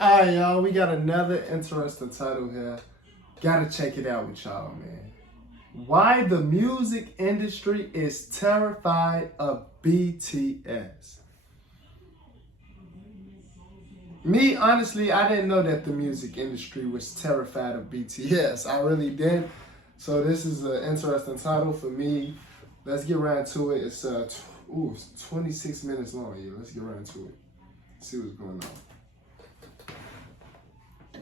Alright, y'all, we got another interesting title here. Gotta check it out with y'all, man. Why the music industry is terrified of BTS. Me, honestly, I didn't know that the music industry was terrified of BTS. I really didn't. So this is an interesting title for me. Let's get right into it. It's 26 minutes long. Yeah, let's get right into it. See what's going on.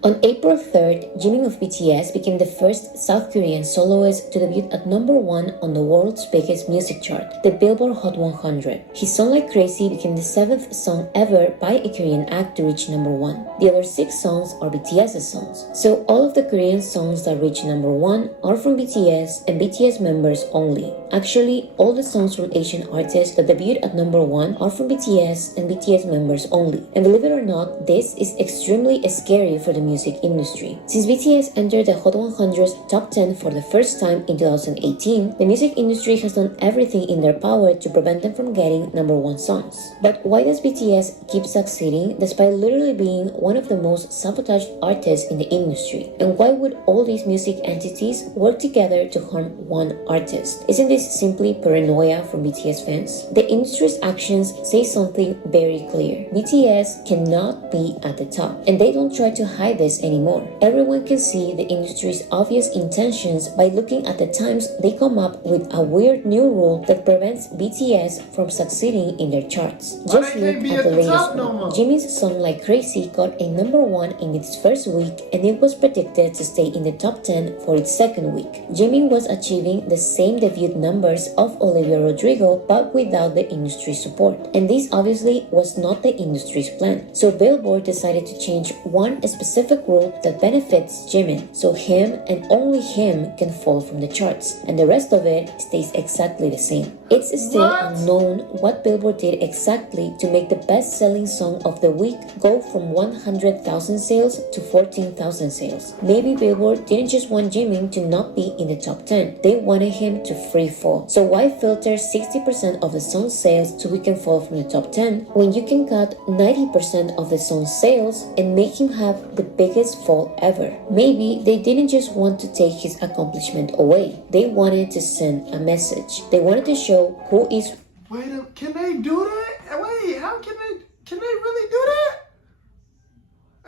On April 3rd, Jimin of BTS became the first South Korean soloist to debut at #1 on the world's biggest music chart, the Billboard Hot 100. His song Like Crazy became the 7th song ever by a Korean act to reach #1. The other 6 songs are BTS's songs. So all of the Korean songs that reach #1 are from BTS and BTS members only. Actually, all the songs from Asian artists that debuted at #1 are from BTS and BTS members only. And believe it or not, this is extremely scary for the music industry. Since BTS entered the Hot 100's top 10 for the first time in 2018, the music industry has done everything in their power to prevent them from getting #1 songs. But why does BTS keep succeeding despite literally being one of the most sabotaged artists in the industry? And why would all these music entities work together to harm one artist? Isn't this simply paranoia from BTS fans? The industry's actions say something very clear. BTS cannot be at the top, and they don't try to hide this anymore. Everyone can see the industry's obvious intentions by looking at the times they come up with a weird new rule that prevents BTS from succeeding in their charts. Just look at the latest one. Jimin's song Like Crazy got a #1 in its first week, and it was predicted to stay in the top 10 for its second week. Jimin was achieving the same debut numbers of Olivia Rodrigo, but without the industry support. And this obviously was not the industry's plan. So Billboard decided to change one specific rule that benefits Jimin, so him and only him can fall from the charts, and the rest of it stays exactly the same. It's still unknown what Billboard did exactly to make the best-selling song of the week go from 100,000 sales to 14,000 sales. Maybe Billboard didn't just want Jimin to not be in the top 10, they wanted him to free fall. So why filter 60% of the song's sales so we can fall from the top 10 when you can cut 90% of the song's sales and make him have the biggest fall ever? Maybe they didn't just want to take his accomplishment away. They wanted to send a message. They wanted to show who is. Wait, can they do that? Wait, how can they really do that?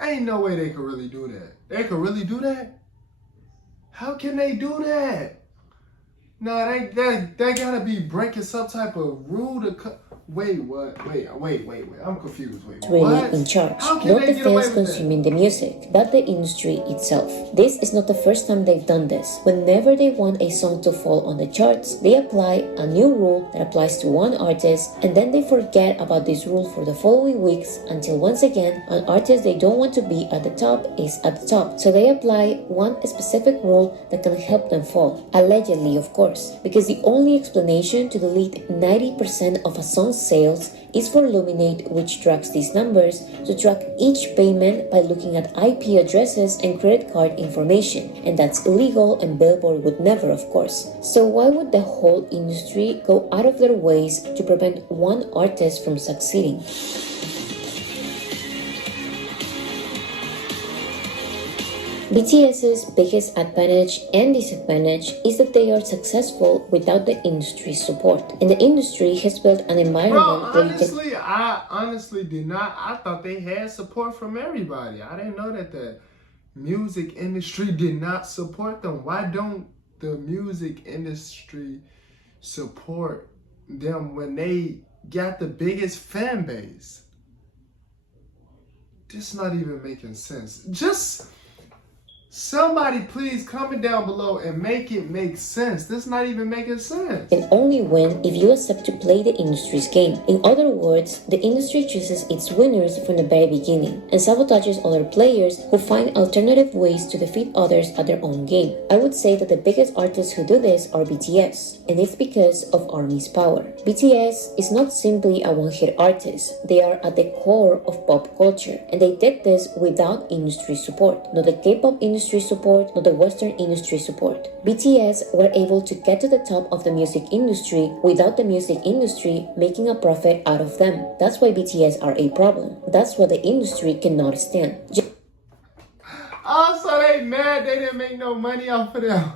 Ain't no way they could really do that. They could really do that? How can they do that? No, they gotta be breaking some type of rule to Wait, what? Wait, I'm confused. Wait, really what? in charge. Not the fans consuming the music, but the industry itself. This is not the first time they've done this. Whenever they want a song to fall on the charts, they apply a new rule that applies to one artist, and then they forget about this rule for the following weeks until once again, an artist they don't want to be at the top is at the top. So they apply one specific rule that can help them fall. Allegedly, of course, because the only explanation to delete 90% of a song's sales is for Luminate, which tracks these numbers, to track each payment by looking at IP addresses and credit card information, and that's illegal and Billboard would never, of course. So why would the whole industry go out of their ways to prevent one artist from succeeding? BTS's biggest advantage and disadvantage is that they are successful without the industry's support. And the industry has built an environment where I honestly did not. I thought they had support from everybody. I didn't know that the music industry did not support them. Why don't the music industry support them when they got the biggest fan base? This not even making sense. Somebody please comment down below and make it make sense. This is not even making sense. And only win if you accept to play the industry's game. In other words, the industry chooses its winners from the very beginning and sabotages other players who find alternative ways to defeat others at their own game. I would say that the biggest artists who do this are BTS, and it's because of ARMY's power. BTS is not simply a one-hit artist. They are at the core of pop culture, and they did this without industry support. Now the K-pop industry industry support, not the Western industry support. BTS were able to get to the top of the music industry without the music industry making a profit out of them. That's why BTS are a problem. That's what the industry cannot stand. Oh, so they mad they didn't make no money off of them.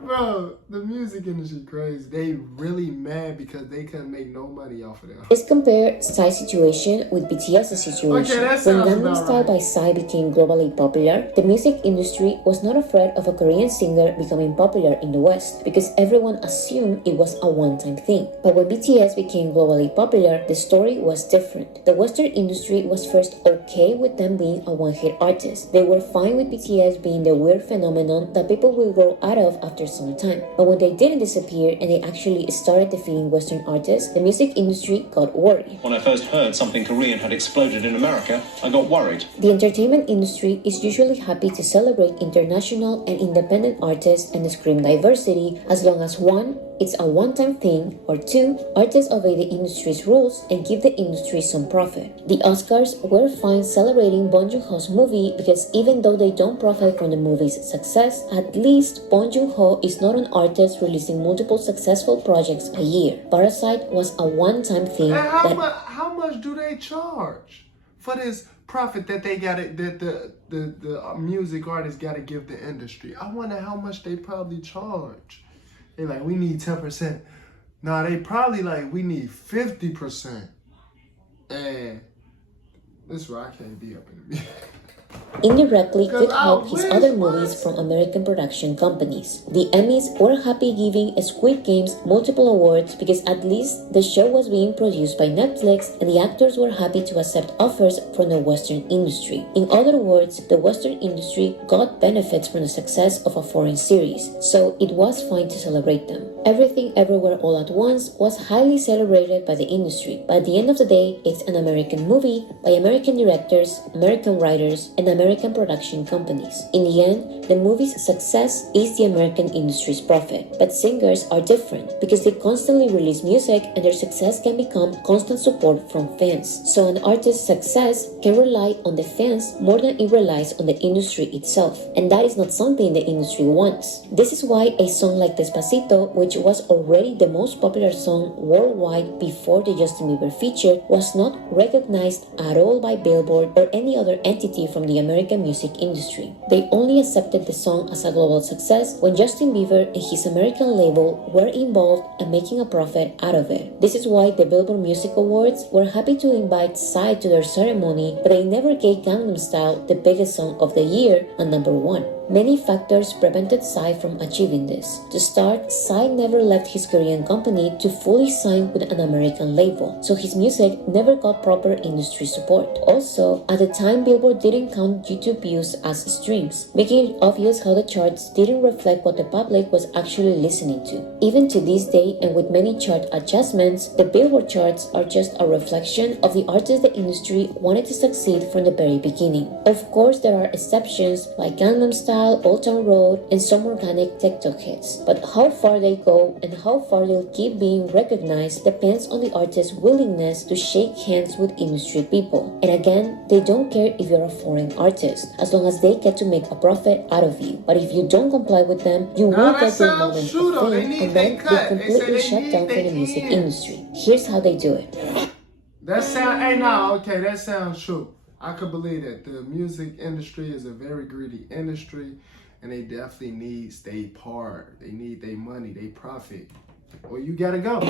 Bro, the music industry crazy. They really mad because they couldn't make no money off of them. Let's compare Psy's situation with BTS's situation. Okay, that When sounds Gangnam about Style right. by Psy became globally popular, the music industry was not afraid of a Korean singer becoming popular in the West because everyone assumed it was a one-time thing. But when BTS became globally popular, the story was different. The Western industry was first okay with them being a one-hit artist. They were fine with BTS being the weird phenomenon that people will grow out of after some time. But when they didn't disappear and they actually started defeating Western artists, the music industry got worried. When I first heard something Korean had exploded in America, I got worried. The entertainment industry is usually happy to celebrate international and independent artists and scream diversity as long as 1. It's a one-time thing, or 2. Artists obey the industry's rules and give the industry some profit. The Oscars were fine celebrating Bong Joon-ho's movie because even though they don't profit from the movie's success, at least Bong Joon-ho is not an artist releasing multiple successful projects a year. Parasite was a one-time thing. And how much do they charge for this profit that they got it that the music artists got to give the industry? I wonder how much they probably charge. They like, we need 10%. Nah, they probably like, we need 50%. And this is why I can't be up in the music. Indirectly could help his wish other what? movies from American production companies. The Emmys were happy giving Squid Games multiple awards because at least the show was being produced by Netflix and the actors were happy to accept offers from the Western industry. In other words, the Western industry got benefits from the success of a foreign series, so it was fine to celebrate them. Everything Everywhere All at Once was highly celebrated by the industry, but at the end of the day, it's an American movie by American directors, American writers, and American production companies. In the end, the movie's success is the American industry's profit. But singers are different because they constantly release music and their success can become constant support from fans. So an artist's success can rely on the fans more than it relies on the industry itself. And that is not something the industry wants. This is why a song like Despacito, which was already the most popular song worldwide before the Justin Bieber feature, was not recognized at all by Billboard or any other entity from the American music industry. They only accepted the song as a global success when Justin Bieber and his American label were involved and making a profit out of it. This is why the Billboard Music Awards were happy to invite Psy to their ceremony, but they never gave Gangnam Style, the biggest song of the year, a number 1. Many factors prevented Psy from achieving this. To start, Psy never left his Korean company to fully sign with an American label, so his music never got proper industry support. Also, at the time, Billboard didn't count YouTube views as streams, making it obvious how the charts didn't reflect what the public was actually listening to. Even to this day, and with many chart adjustments, the Billboard charts are just a reflection of the artists the industry wanted to succeed from the very beginning. Of course, there are exceptions like Gangnam Style, Old Town Road, and some organic TikTok hits. But how far they go and how far they'll keep being recognized depends on the artist's willingness to shake hands with industry people. And again, they don't care if you're a foreign artist, as long as they get to make a profit out of you. But if you don't comply with them, you will get your moment of fame, and then they completely shut down for the music industry. Here's how they do it. That sounds true. I could believe that the music industry is a very greedy industry and they definitely need their part. They need their money, they profit. Or you gotta go.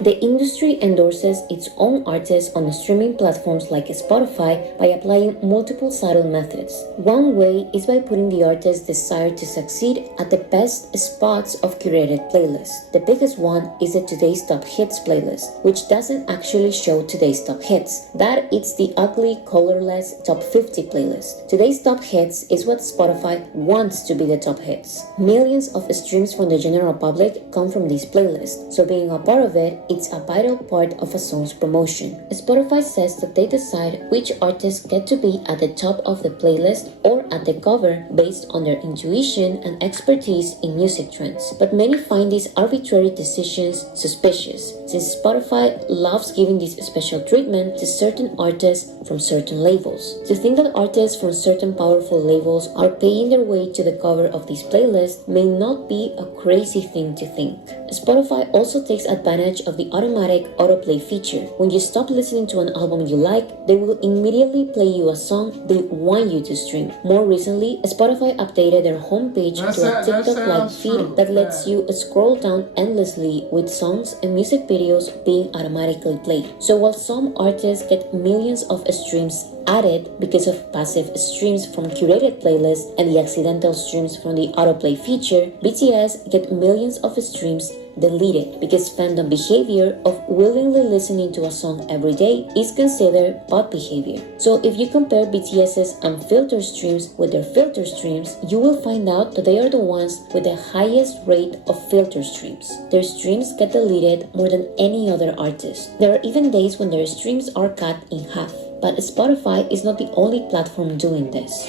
The industry endorses its own artists on the streaming platforms like Spotify by applying multiple subtle methods. One way is by putting the artist's desire to succeed at the best spots of curated playlists. The biggest one is the Today's Top Hits playlist, which doesn't actually show today's top hits. That it's the ugly, colorless Top 50 playlist. Today's Top Hits is what Spotify wants to be the top hits. Millions of streams from the general public come from this playlist, so being a part of it it's a vital part of a song's promotion. Spotify says that they decide which artists get to be at the top of the playlist or at the cover based on their intuition and expertise in music trends. But many find these arbitrary decisions suspicious, since Spotify loves giving this special treatment to certain artists from certain labels. To think that artists from certain powerful labels are paying their way to the cover of this playlist may not be a crazy thing to think. Spotify also takes advantage of the automatic autoplay feature. When you stop listening to an album you like, they will immediately play you a song they want you to stream. More recently, Spotify updated their homepage to a TikTok-like feed that lets you scroll down endlessly with songs and music videos being automatically played. So while some artists get millions of streams added because of passive streams from curated playlists and the accidental streams from the autoplay feature, BTS get millions of streams deleted because fandom behavior of willingly listening to a song every day is considered bot behavior. So if you compare BTS's unfiltered streams with their filter streams, you will find out that they are the ones with the highest rate of filter streams. Their streams get deleted more than any other artist. There are even days when their streams are cut in half. But Spotify is not the only platform doing this.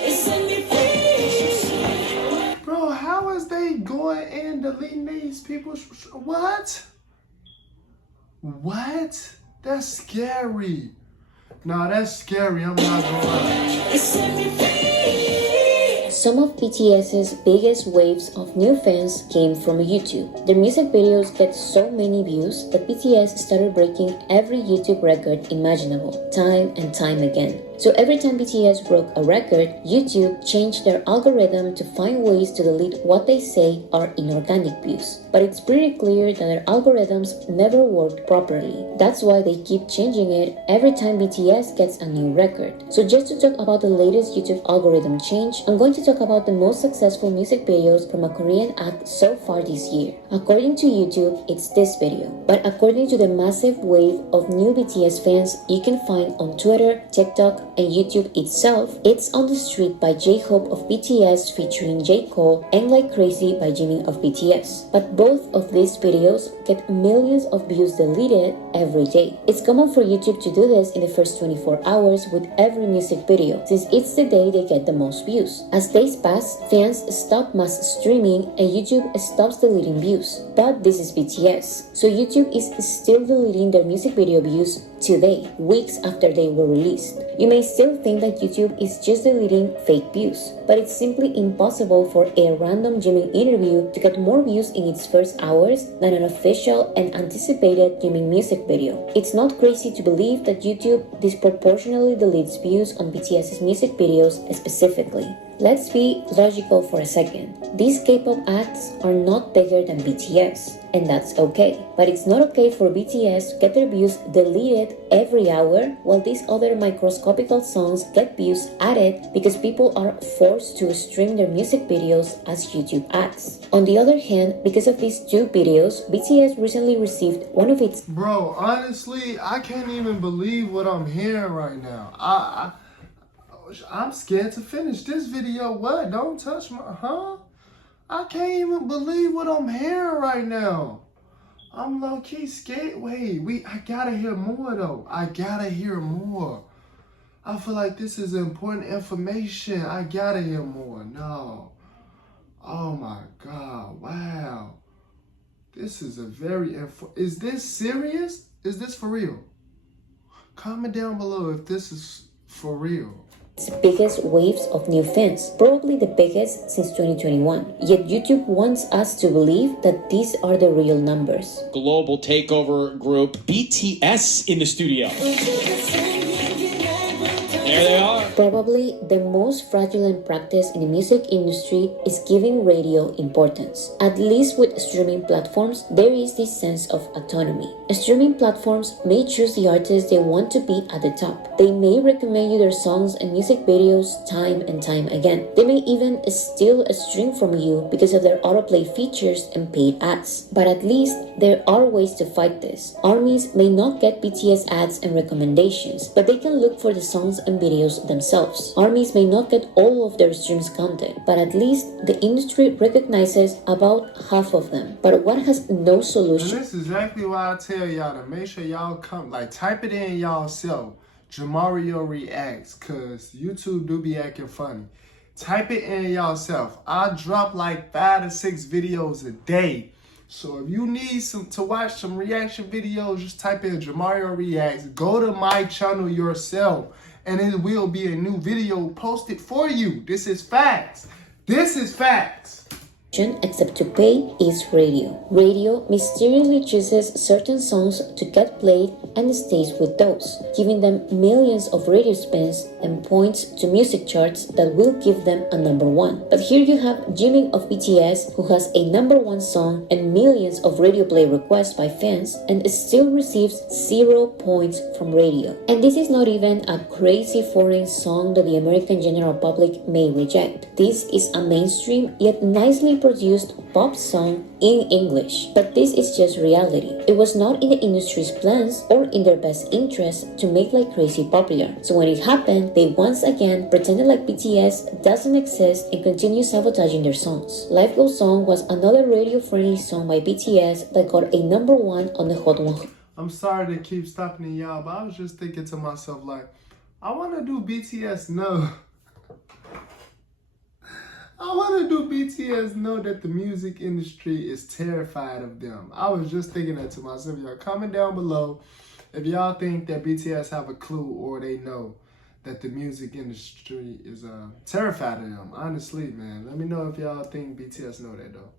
Bro, how is they going and deleting these people's... What? What? That's scary. Nah, that's scary. I'm not gonna lie. Some of BTS's biggest waves of new fans came from YouTube. Their music videos get so many views that BTS started breaking every YouTube record imaginable, time and time again. So every time BTS broke a record, YouTube changed their algorithm to find ways to delete what they say are inorganic views. But it's pretty clear that their algorithms never worked properly. That's why they keep changing it every time BTS gets a new record. So just to talk about the latest YouTube algorithm change, I'm going to talk about the most successful music videos from a Korean act so far this year. According to YouTube, it's this video. But according to the massive wave of new BTS fans you can find on Twitter, TikTok, and YouTube itself, It's on the Street by J-Hope of BTS featuring J. Cole and Like Crazy by Jimin of BTS. But both of these videos get millions of views deleted every day. It's common for YouTube to do this in the first 24 hours with every music video, since it's the day they get the most views. As days pass, fans stop mass streaming and YouTube stops deleting views. But this is BTS, so YouTube is still deleting their music video views today, weeks after they were released. You may still think that YouTube is just deleting fake views, but it's simply impossible for a random Jimin interview to get more views in its first hours than an official and anticipated Jimin music video. It's not crazy to believe that YouTube disproportionately deletes views on BTS's music videos specifically. Let's be logical for a second. These K-pop acts are not bigger than BTS, and that's okay. But it's not okay for BTS to get their views deleted every hour, while these other microscopical songs get views added because people are forced to stream their music videos as YouTube ads. On the other hand, because of these two videos, BTS recently received one of its... Bro, honestly, I can't even believe what I'm hearing right now. I'm scared to finish this video. What? Don't touch my... I can't even believe what I'm hearing right now. I'm low-key scared. Wait, I gotta hear more though. I gotta hear more. I feel like this is important information. I gotta hear more. No. Oh my God, wow. This is a very... Is this serious? Is this for real? Comment down below if this is for real. Biggest waves of new fans, probably the biggest since 2021. Yet YouTube wants us to believe that these are the real numbers. Global takeover group BTS in the studio. There they are. Probably the most fraudulent practice in the music industry is giving radio importance. At least with streaming platforms, there is this sense of autonomy. Streaming platforms may choose the artists they want to be at the top. They may recommend you their songs and music videos time and time again. They may even steal a stream from you because of their autoplay features and paid ads. But at least there are ways to fight this. Armies may not get BTS ads and recommendations, but they can look for the songs and videos themselves. Armies may not get all of their streams counted, but at least the industry recognizes about half of them. But what has no solution? And this is exactly why I tell y'all to make sure y'all come, like type it in y'all self, JamarioReacts, cause YouTube do be acting funny. Type it in yourself. I drop like 5 to 6 videos a day. So if you need to watch some reaction videos, just type in JamarioReacts. Go to my channel yourself, and it will be a new video posted for you. This is facts. This is facts. Except to pay is radio. Radio mysteriously chooses certain songs to get played and stays with those, giving them millions of radio spins and points to music charts that will give them a #1. But here you have Jimin of BTS, who has a #1 song and millions of radio play requests by fans and still receives 0 points from radio. And this is not even a crazy foreign song that the American general public may reject. This is a mainstream yet nicely produced pop song in English. But this is just reality. It was not in the industry's plans or in their best interest to make like crazy popular. So when it happened, they once again pretended like BTS doesn't exist and continue sabotaging their songs. Life Goes On was another radio-friendly song by BTS that got a #1 on the Hot 100. I'm sorry to keep stopping y'all, but I was just thinking to myself, like, I want to do BTS know. I want to do BTS know that the music industry is terrified of them. I was just thinking that to myself. Y'all comment down below if y'all think that BTS have a clue or they know that the music industry is terrified of them. Honestly, man. Let me know if y'all think BTS know that though.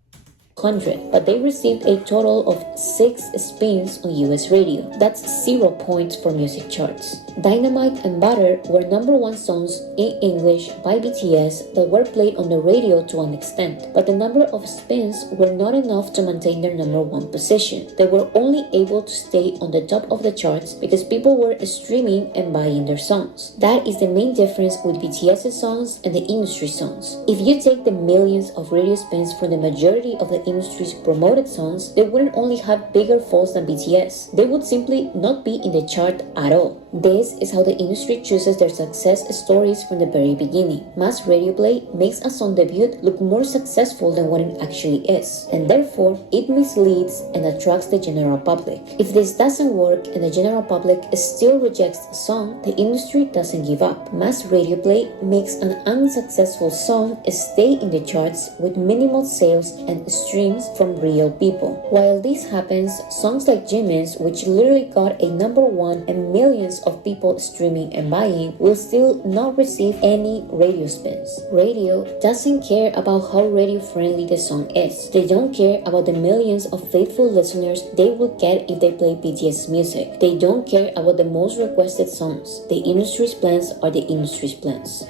But they received a total of 6 spins on US radio. That's 0 points for music charts. Dynamite and Butter were #1 songs in English by BTS that were played on the radio to an extent, but the number of spins were not enough to maintain their #1 position. They were only able to stay on the top of the charts because people were streaming and buying their songs. That is the main difference with BTS's songs and the industry songs. If you take the millions of radio spins for the majority of the industry's promoted songs, they wouldn't only have bigger falls than BTS. They would simply not be in the chart at all. This is how the industry chooses their success stories from the very beginning. Mass radio play makes a song debut look more successful than what it actually is, and therefore it misleads and attracts the general public. If this doesn't work and the general public still rejects the song, the industry doesn't give up. Mass radio play makes an unsuccessful song stay in the charts with minimal sales and streams from real people. While this happens, songs like Jimin's, which literally got a #1 and millions of people streaming and buying, will still not receive any radio spins. Radio doesn't care about how radio friendly the song is. They don't care about the millions of faithful listeners they will get if they play BTS music. They don't care about the most requested songs. The industry's plans are the industry's plans.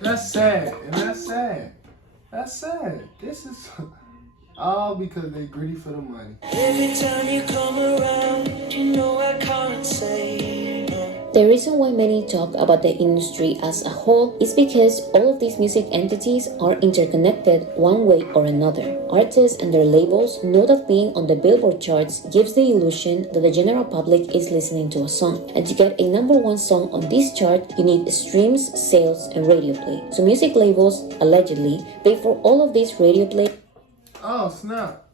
That's sad, and that's sad. That's sad. This is all because they greedy for the money. Every time you come around, you know I can't say no. The reason why many talk about the industry as a whole is because all of these music entities are interconnected one way or another. Artists and their labels know that being on the Billboard charts gives the illusion that the general public is listening to a song. And to get a #1 song on this chart, you need streams, sales, and radio play. So music labels, allegedly, pay for all of this radio play. Oh, snap.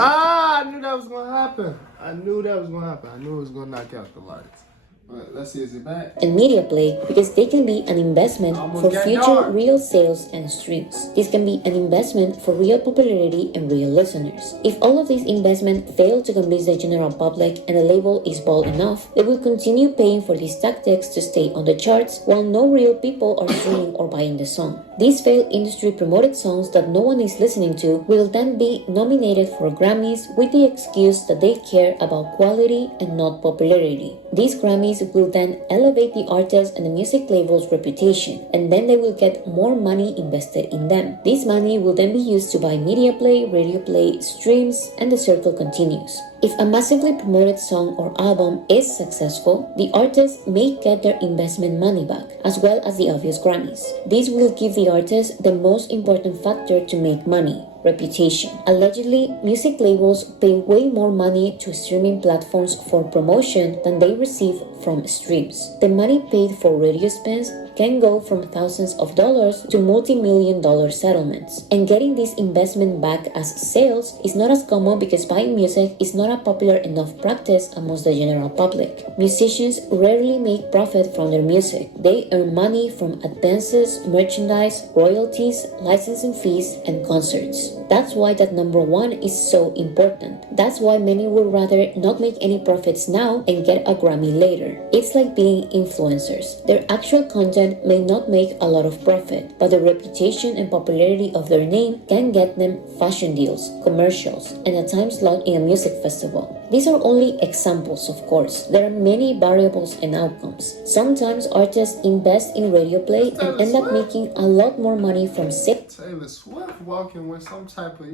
I knew that was going to happen. I knew that was going to happen. I knew it was going to knock out the lights. But let's see, is it back? And media play because they can be an investment for future real sales and streams. This can be an investment for real popularity and real listeners. If all of these investments fail to convince the general public and the label is bold enough, they will continue paying for these tactics to stay on the charts while no real people are streaming or buying the song. These failed industry promoted songs that no one is listening to will then be nominated for Grammys with the excuse that they care about quality and not popularity. These Grammys will then elevate the artist and the music label's reputation, and then they will get more money invested in them. This money will then be used to buy media play, radio play, streams, and the circle continues. If a massively promoted song or album is successful, the artist may get their investment money back, as well as the obvious Grammys. This will give the artist the most important factor to make money: reputation. Allegedly, music labels pay way more money to streaming platforms for promotion than they receive from streams. The money paid for radio spins can go from thousands of dollars to multi-million-dollar settlements. And getting this investment back as sales is not as common because buying music is not a popular enough practice amongst the general public. Musicians rarely make profit from their music. They earn money from advances, merchandise, royalties, licensing fees, and concerts. That's why that number one is so important. That's why many would rather not make any profits now and get a Grammy later. It's like being influencers. Their actual content may not make a lot of profit, but the reputation and popularity of their name can get them fashion deals, commercials, and a time slot in a music festival. These are only examples, of course. There are many variables and outcomes. Sometimes artists invest in radio play and end up making a lot more money from sales. Taylor Swift walking with some type of,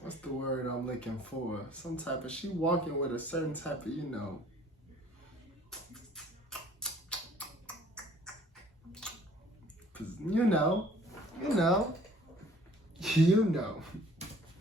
what's the word I'm looking for? She walking with a certain type of, you know.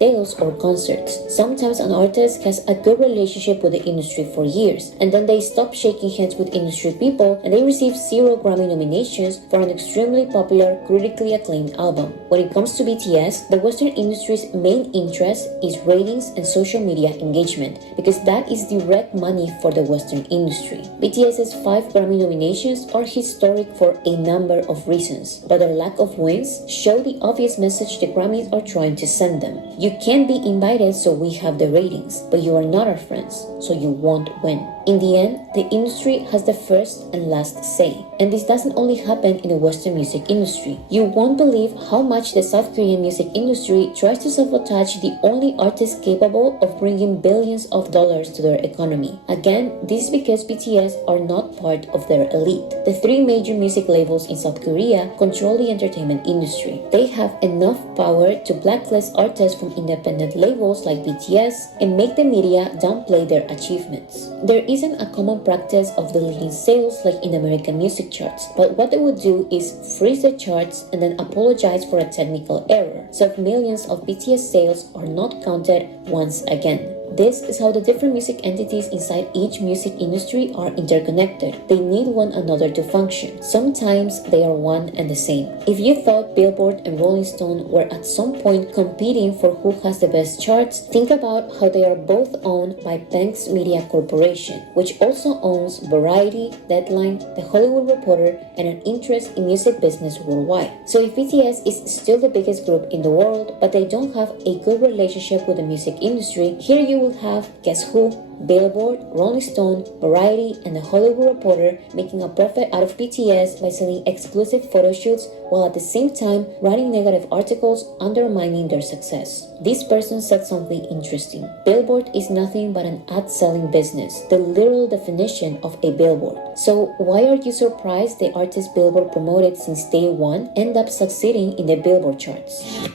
Sales or concerts. Sometimes an artist has a good relationship with the industry for years, and then they stop shaking hands with industry people and they receive 0 Grammy nominations for an extremely popular, critically acclaimed album. When it comes to BTS, the Western industry's main interest is ratings and social media engagement, because that is direct money for the Western industry. BTS's 5 Grammy nominations are historic for a number of reasons, but their lack of wins show the obvious message the Grammys are trying to send them. You can be invited so we have the ratings, but you are not our friends, so you won't win. In the end, the industry has the first and last say, and this doesn't only happen in the Western music industry. You won't believe how much the South Korean music industry tries to sabotage the only artist capable of bringing billions of dollars to their economy. Again, this is because BTS are not part of their elite. The 3 major music labels in South Korea control the entertainment industry. They have enough power to blacklist artists from independent labels like BTS and make the media downplay their achievements. There isn't a common practice of deleting sales like in American music charts, but what they would do is freeze the charts and then apologize for a technical error, so millions of BTS sales are not counted once again. This is how the different music entities inside each music industry are interconnected. They need one another to function. Sometimes they are one and the same. If you thought Billboard and Rolling Stone were at some point competing for who has the best charts, think about how they are both owned by Banks Media Corporation, which also owns Variety, Deadline, The Hollywood Reporter, and an interest in music business worldwide. So if BTS is still the biggest group in the world, but they don't have a good relationship with the music industry, here you will have Guess Who, Billboard, Rolling Stone, Variety, and The Hollywood Reporter making a profit out of BTS by selling exclusive photo shoots while at the same time writing negative articles undermining their success. This person said something interesting. Billboard is nothing but an ad-selling business, the literal definition of a billboard. So why are you surprised the artists Billboard promoted since day one end up succeeding in the Billboard charts?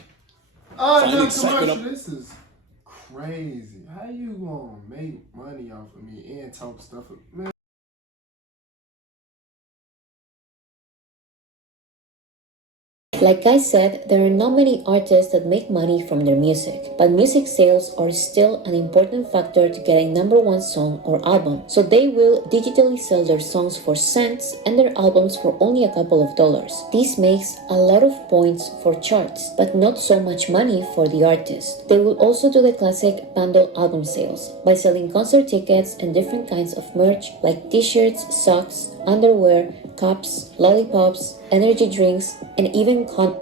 Oh, no, commercial. This is crazy. How you gonna make money off of me and talk stuff? Man. Like I said, there are not many artists that make money from their music, but music sales are still an important factor to get a #1 song or album, so they will digitally sell their songs for cents and their albums for only a couple of dollars. This makes a lot of points for charts, but not so much money for the artist. They will also do the classic bundle album sales by selling concert tickets and different kinds of merch like t-shirts, socks, underwear, cups, lollipops, energy drinks, and even condoms,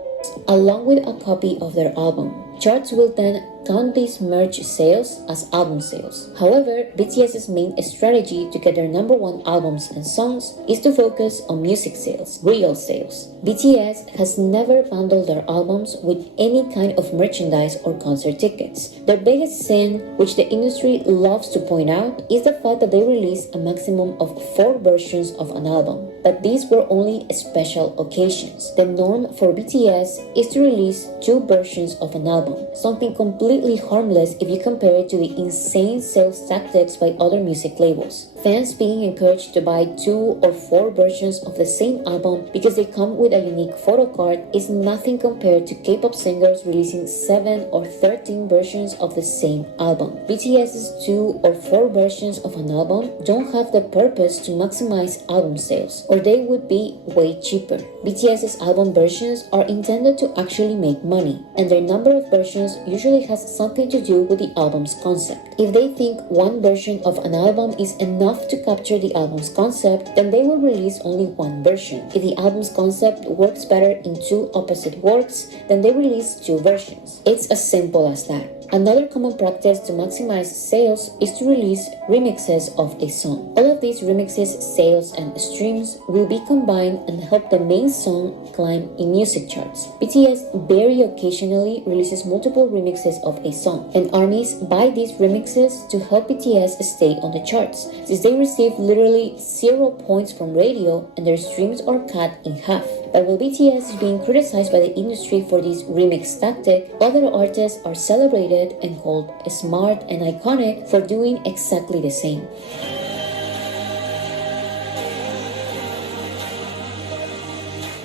along with a copy of their album. Charts will then count these merch sales as album sales. However, BTS's main strategy to get their #1 albums and songs is to focus on music sales, real sales. BTS has never bundled their albums with any kind of merchandise or concert tickets. Their biggest sin, which the industry loves to point out, is the fact that they release a maximum of 4 versions of an album. but these were only special occasions. The norm for BTS is to release 2 versions of an album, something completely harmless if you compare it to the insane sales tactics by other music labels. Fans being encouraged to buy 2 or 4 versions of the same album because they come with a unique photo card is nothing compared to K-pop singers releasing 7 or 13 versions of the same album. BTS's 2 or 4 versions of an album don't have the purpose to maximize album sales, or they would be way cheaper. BTS's album versions are intended to actually make money, and their number of versions usually has something to do with the album's concept. If they think one version of an album is enough to capture the album's concept, then they will release only one version. If the album's concept works better in 2 opposite works, then they release 2 versions. It's as simple as that. Another common practice to maximize sales is to release remixes of a song. All of these remixes, sales, and streams will be combined and help the main song climb in music charts. BTS very occasionally releases multiple remixes of a song, and armies buy these remixes to help BTS stay on the charts, since they receive literally 0 points from radio and their streams are cut in half. But while BTS is being criticized by the industry for this remix tactic, other artists are celebrated and called smart and iconic for doing exactly the same.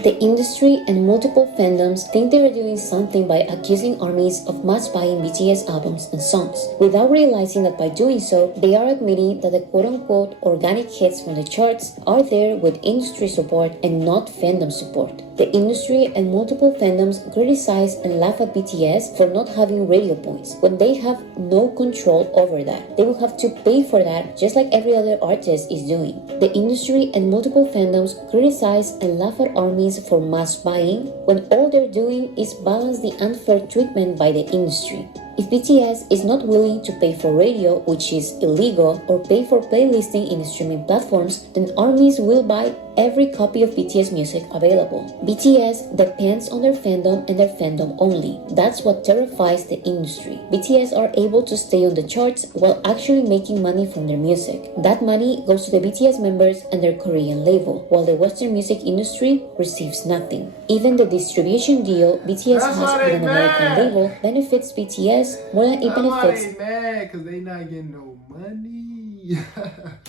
The industry and multiple fandoms think they are doing something by accusing armies of mass buying BTS albums and songs, without realizing that by doing so, they are admitting that the quote-unquote organic hits from the charts are there with industry support and not fandom support. The industry and multiple fandoms criticize and laugh at BTS for not having radio points, when they have no control over that. They will have to pay for that just like every other artist is doing. The industry and multiple fandoms criticize and laugh at armies for mass buying when all they're doing is balance the unfair treatment by the industry. If BTS is not willing to pay for radio, which is illegal, or pay for playlisting in streaming platforms, then armies will buy every copy of BTS music available. BTS depends on their fandom and their fandom only. That's what terrifies the industry. BTS are able to stay on the charts while actually making money from their music. That money goes to the BTS members and their Korean label, while the Western music industry receives nothing. Even the distribution deal BTS has with an American label benefits BTS more than it benefits they mad because they not getting no money.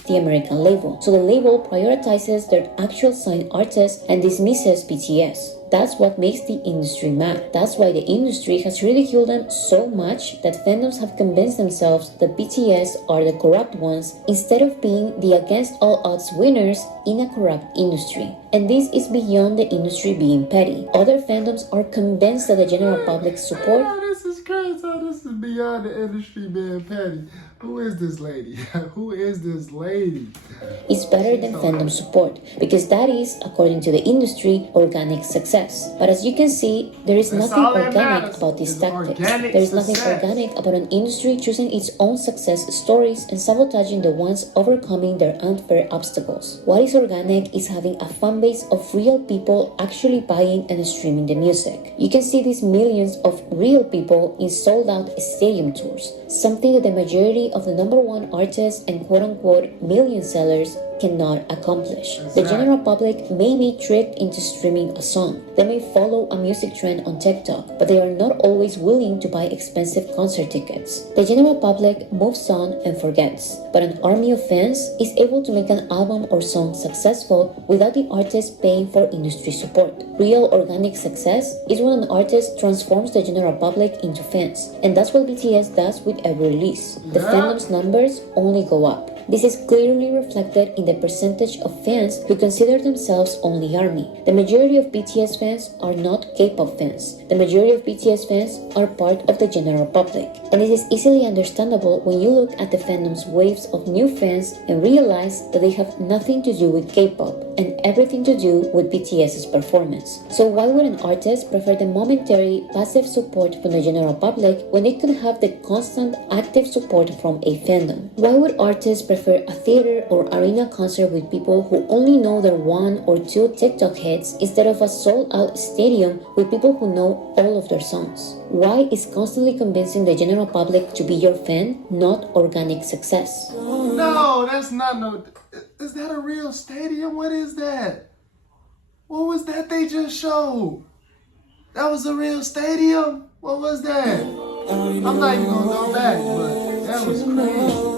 the American label. So the label prioritizes their actual signed artists and dismisses BTS. That's what makes the industry mad. That's why the industry has ridiculed them so much that fandoms have convinced themselves that BTS are the corrupt ones instead of being the against all odds winners in a corrupt industry. And this is beyond the industry being petty. Other fandoms are convinced that the general public support This is crazy. This is beyond the industry being petty. Who is this lady? Who is this lady? is better than fandom support, because that is, according to the industry, organic success. But as you can see, there is That's nothing all that organic matters, about these is tactics. organic There is nothing success. organic about an industry choosing its own success stories and sabotaging the ones overcoming their unfair obstacles. What is organic is having a fan base of real people actually buying and streaming the music. You can see these millions of real people in sold-out stadium tours, something that the majority of the #1 artists and quote-unquote million sellers cannot accomplish. The general public may be tricked into streaming a song. They may follow a music trend on TikTok, but they are not always willing to buy expensive concert tickets. The general public moves on and forgets, but an army of fans is able to make an album or song successful without the artist paying for industry support. Real organic success is when an artist transforms the general public into fans, and that's what BTS does with every release. The fandom's numbers only go up. This is clearly reflected in the percentage of fans who consider themselves only ARMY. The majority of BTS fans are not K-pop fans. The majority of BTS fans are part of the general public. And this is easily understandable when you look at the fandom's waves of new fans and realize that they have nothing to do with K-pop and everything to do with BTS's performance. So why would an artist prefer the momentary passive support from the general public when they could have the constant active support from a fandom? Why would artists prefer a theater or arena concert with people who only know their 1 or 2 TikTok hits instead of a sold-out stadium with people who know all of their songs? Why is constantly convincing the general public to be your fan not organic success? No, that's not no. is that a real stadium? What is that? What was that they just showed? That was a real stadium? What was that? I'm not even gonna go back, but that was crazy.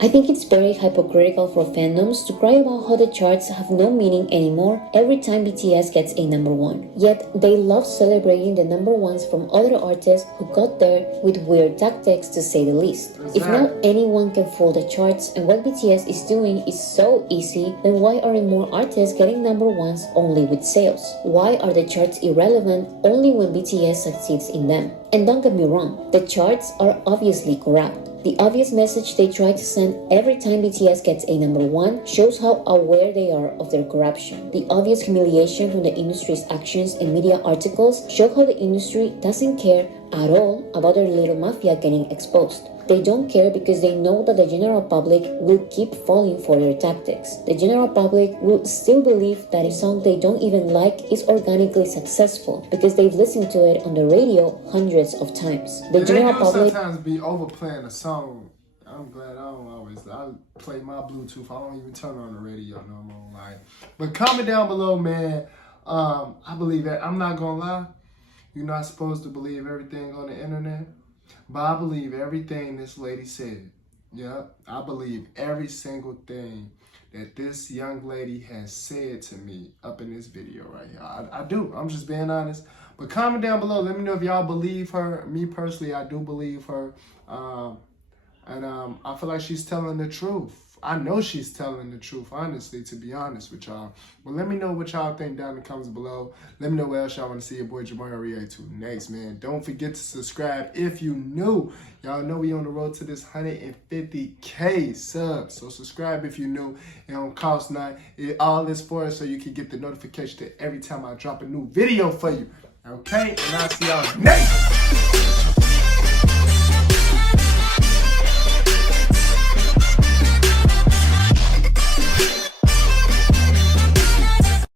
I think it's very hypocritical for fandoms to cry about how the charts have no meaning anymore every time BTS gets a number one. Yet, they love celebrating the number ones from other artists who got there with weird tactics, to say the least. If not anyone can fool the charts and what BTS is doing is so easy, then why aren't more artists getting number ones only with sales? Why are the charts irrelevant only when BTS succeeds in them? And don't get me wrong, the charts are obviously corrupt. The obvious message they try to send every time BTS gets a number one shows how aware they are of their corruption. The obvious humiliation from the industry's actions and media articles show how the industry doesn't care at all about their little mafia getting exposed. They don't care because they know that the general public will keep falling for their tactics. The general public will still believe that a song they don't even like is organically successful because they've listened to it on the radio hundreds of times. The general public sometimes be overplaying a song. I'm glad I play my Bluetooth. I don't even turn on the radio no more. Like, but comment down below, man. I believe that. I'm not gonna lie. You're not supposed to believe everything on the internet. But I believe everything this lady said. Yeah, I believe every single thing that this young lady has said to me up in this video right here. I do. I'm just being honest. But comment down below. Let me know if y'all believe her. Me personally, I do believe her. I feel like she's telling the truth. I know she's telling the truth, honestly, to be honest with y'all. But let me know what y'all think down in the comments below. Let me know what else y'all want to see your boy Jamario react to next, man. Don't forget to subscribe if you new. Y'all know we on the road to this 150K subs. So subscribe if you new. It don't cost nothing. All this for us so you can get the notification that every time I drop a new video for you. Okay? And I'll see y'all next.